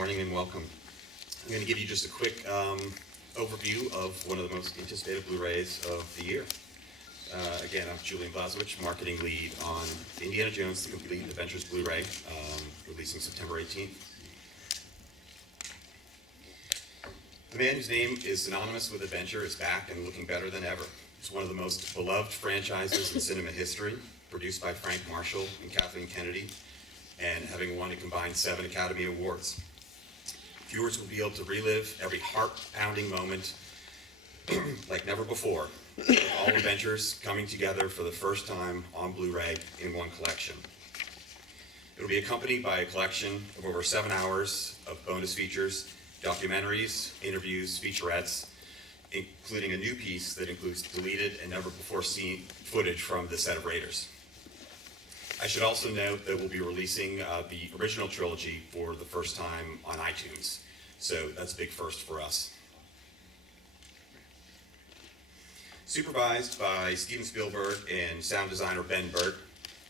morning and welcome. I'm going to give you just a quick overview of one of the most anticipated Blu-rays of the year. Again, I'm Julian Blazewicz, marketing lead on Indiana Jones: The Complete Adventures Blu-ray, releasing September 18th. The man whose name is synonymous with adventure is back and looking better than ever. It's one of the most beloved franchises in cinema history, produced by Frank Marshall and Kathleen Kennedy, and having won a combined 7 Academy Awards. Viewers will be able to relive every heart-pounding moment like never before. All adventures coming together for the first time on Blu-ray in one collection. It will be accompanied by a collection of over 7 hours of bonus features, documentaries, interviews, featurettes, including a new piece that includes deleted and never before seen footage from the set of Raiders. I should also note that we'll be releasing the original trilogy for the first time on iTunes, so that's a big first for us. Supervised by Steven Spielberg and sound designer Ben Burtt,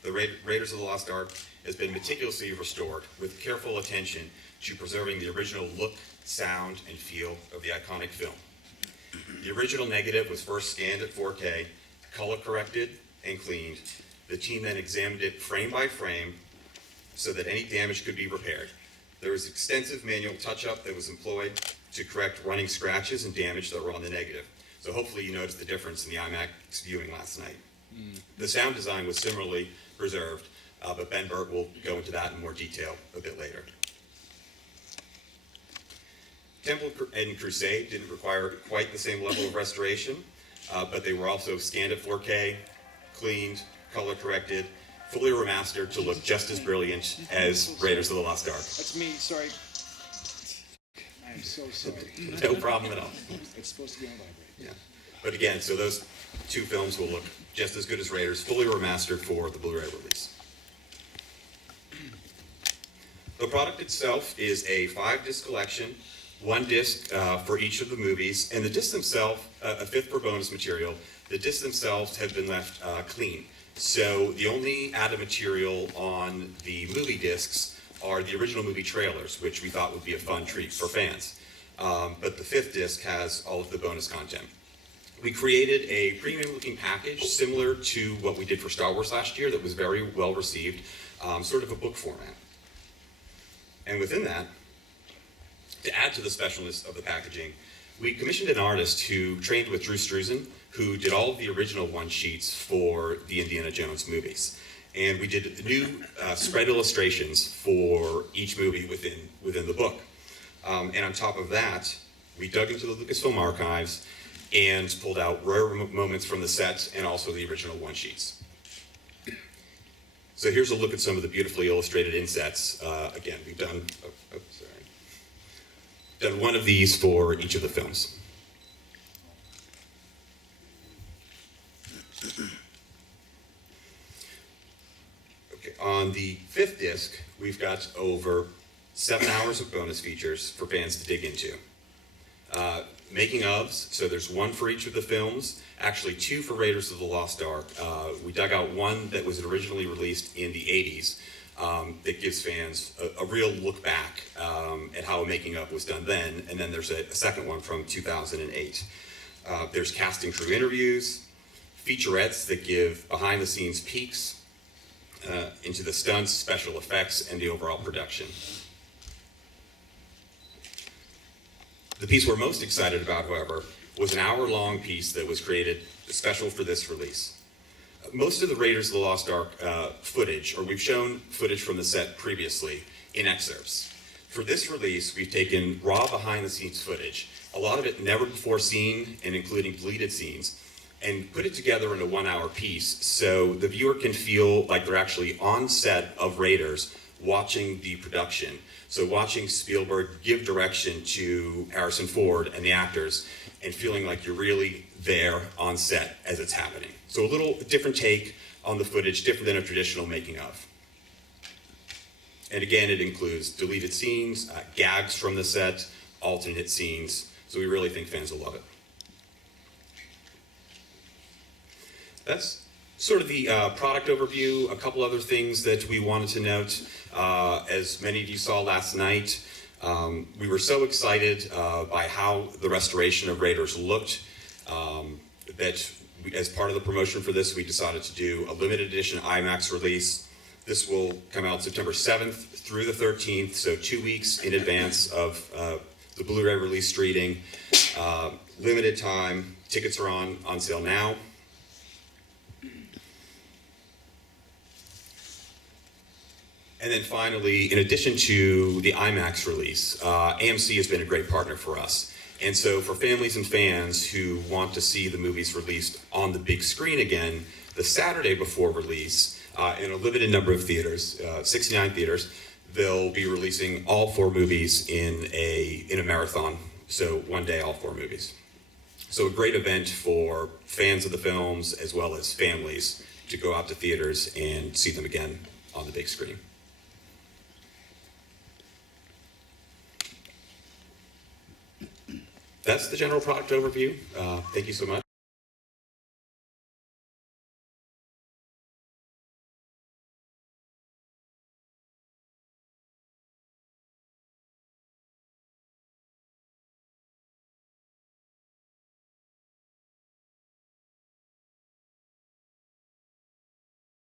the Raiders of the Lost Ark has been meticulously restored with careful attention to preserving the original look, sound, and feel of the iconic film. The original negative was first scanned at 4K, color corrected, and cleaned. The team then examined it frame by frame so that any damage could be repaired. There was extensive manual touch-up that was employed to correct running scratches and damage that were on the negative. So hopefully you noticed the difference in the IMAX viewing last night. The sound design was similarly preserved, but Ben Burtt will go into that in more detail a bit later. Temple and Crusade didn't require quite the same level of restoration, but they were also scanned at 4K, cleaned, color corrected, fully remastered to look just as brilliant as Raiders of the Lost Ark. That's me, sorry. I'm so sorry. No problem at all. It's supposed to be on vibrate. Yeah. But again, so those two films will look just as good as Raiders, fully remastered for the Blu-ray release. The product itself is a 5-disc collection, 1 disc for each of the movies, and the discs themselves, a fifth for bonus material. The discs themselves have been left clean. So the only added material on the movie discs are the original movie trailers, which we thought would be a fun treat for fans. But the 5th disc has all of the bonus content. We created a premium-looking package similar to what we did for Star Wars last year that was very well received, sort of a book format. And within that, to add to the specialness of the packaging, we commissioned an artist who trained with Drew Struzan, who did all of the original one-sheets for the Indiana Jones movies. And we did new spread illustrations for each movie within the book. And on top of that, we dug into the Lucasfilm archives and pulled out rare moments from the sets and also the original one-sheets. So here's a look at some of the beautifully illustrated insets. Again, we've done one of these for each of the films. Okay, on the 5th disc, we've got over 7 hours of bonus features for fans to dig into. Making ofs, so there's 1 for each of the films, actually 2 for Raiders of the Lost Ark. We dug out 1 that was originally released in the 80s that gives fans a real look back at how a making of was done then, and then there's a second one from 2008. There's cast and crew interviews, featurettes that give behind-the-scenes peeks into the stunts, special effects, and the overall production. The piece we're most excited about, however, was an hour-long piece that was created special for this release. Most of the Raiders of the Lost Ark footage, or we've shown footage from the set previously in excerpts. For this release, we've taken raw behind-the-scenes footage, a lot of it never before seen and including deleted scenes, and put it together in a 1-hour piece so the viewer can feel like they're actually on set of Raiders watching the production. So watching Spielberg give direction to Harrison Ford and the actors and feeling like you're really there on set as it's happening. So a little different take on the footage, different than a traditional making of. And again, it includes deleted scenes, gags from the set, alternate scenes. So we really think fans will love it. That's sort of the product overview. A couple other things that we wanted to note. As many of you saw last night, We were so excited by how the restoration of Raiders looked that as part of the promotion for this, we decided to do a limited edition IMAX release. This will come out September 7th through the 13th, so 2 weeks in advance of the Blu-ray release streaming. Limited time, tickets are on sale now. And then finally, in addition to the IMAX release, AMC has been a great partner for us. And so for families and fans who want to see the movies released on the big screen again, the Saturday before release, in a limited number of theaters, 69 theaters, they'll be releasing all 4 movies in a marathon. So one day, all 4 movies. So a great event for fans of the films as well as families to go out to theaters and see them again on the big screen. That's the general product overview. Thank you so much.